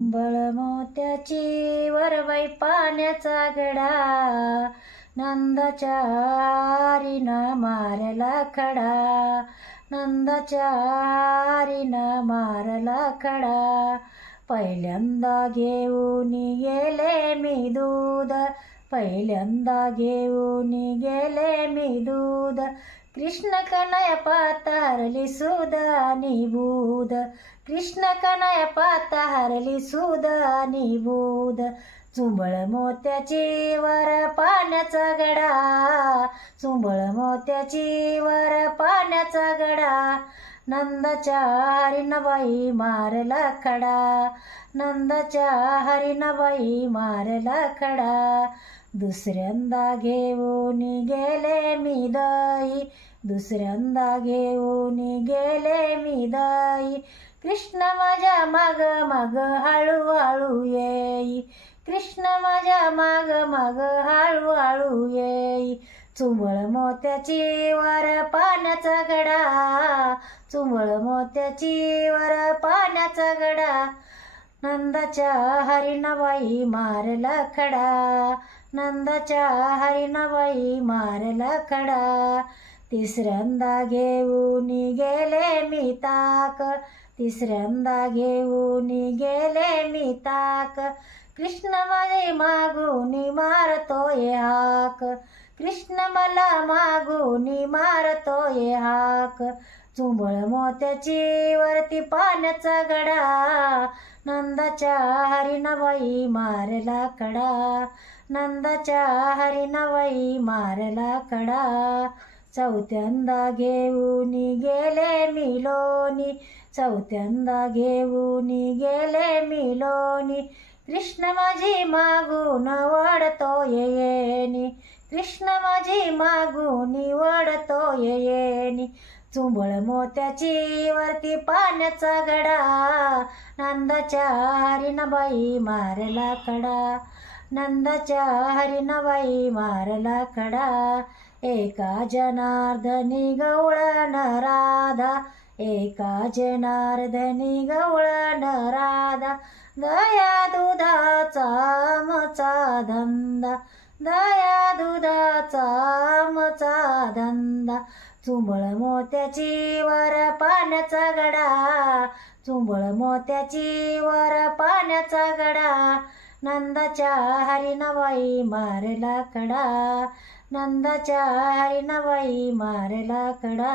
बळमोत्याची वरबाई पाण्याचा गडा, नंदाच्या हरीनं मारला खडा, नंदाच्या हरीनं मारला खडा. पहिल्यांदा घेऊन गेले मी दूध, पहिल्यांदा घेऊन गेले मी दूध. कृष्ण कन्हैया पाता हरली सूद आणि बूद, कृष्ण कन्हैया पाता हरली सूद आणि बूद. चुंबळ मोत्याची वर पाण्याचा गडा, चुंबळ मोत्याची वर पाण्याचा गडा. नंदाच्या हरीनं बाई मारला खडा, नंदाच्या हरीनं बाई मारला खडा. दुसऱ्यांदा घेऊन गेले मी दही, दुसऱ्यांदा घेऊन गेले मी दही. कृष्ण माझ्या माग माग हळूहळू येई, कृष्ण माझ्या माग माग हळूहळू येई. चुंबळ मोत्याची वर पाण्याचा गडा, चुंबळ मोत्याची वर पाण्याचा गडा. नंदाच्या हरीनं बाई मारला खडा, नंदाच्या हरीनं बाई मारला खडा. तिसऱ्यांदा घेऊन गेले मी ताक, तिसऱ्यांदा घेऊन गेले मी ताक. कृष्ण माझे मागून मारतोय हाक, कृष्ण मला मागून मारतोय हाक. चुंबळ मोत्याची वरती पाण्याचा गडा, नंदाच्या हरीनं बाई मारला खडा, नंदाच्या हरीनं बाई मारला खडा. चौथ्यांदा घेऊन गेले मी लोणी, चौथ्यांदा घेऊन गेले मी लोणी. कृष्ण माझी मागून वळतोय येणी, कृष्ण माझी मागून वळतोय येणी. चुंबळ मोत्याची वरती पाण्याचा गडा, नंदाच्या हरीनं बाई मारला खडा, नंदाच्या हरीनं बाई मारला खडा. एका जनार्दनी गवळण राधा, एका जनार्दनी गवळण राधा. दया दुधाचा आमचा धंदा, दया दुधाचा आमचा धंदा. चुंबळ मोत्याची वर पाण्याचा गडा, चुंबळ मोत्याची वर पाण्याचा गडा. नंदाच्या हरीनं बाई मारला खडा, नंदाच्या हरीनं बाई मारला खडा.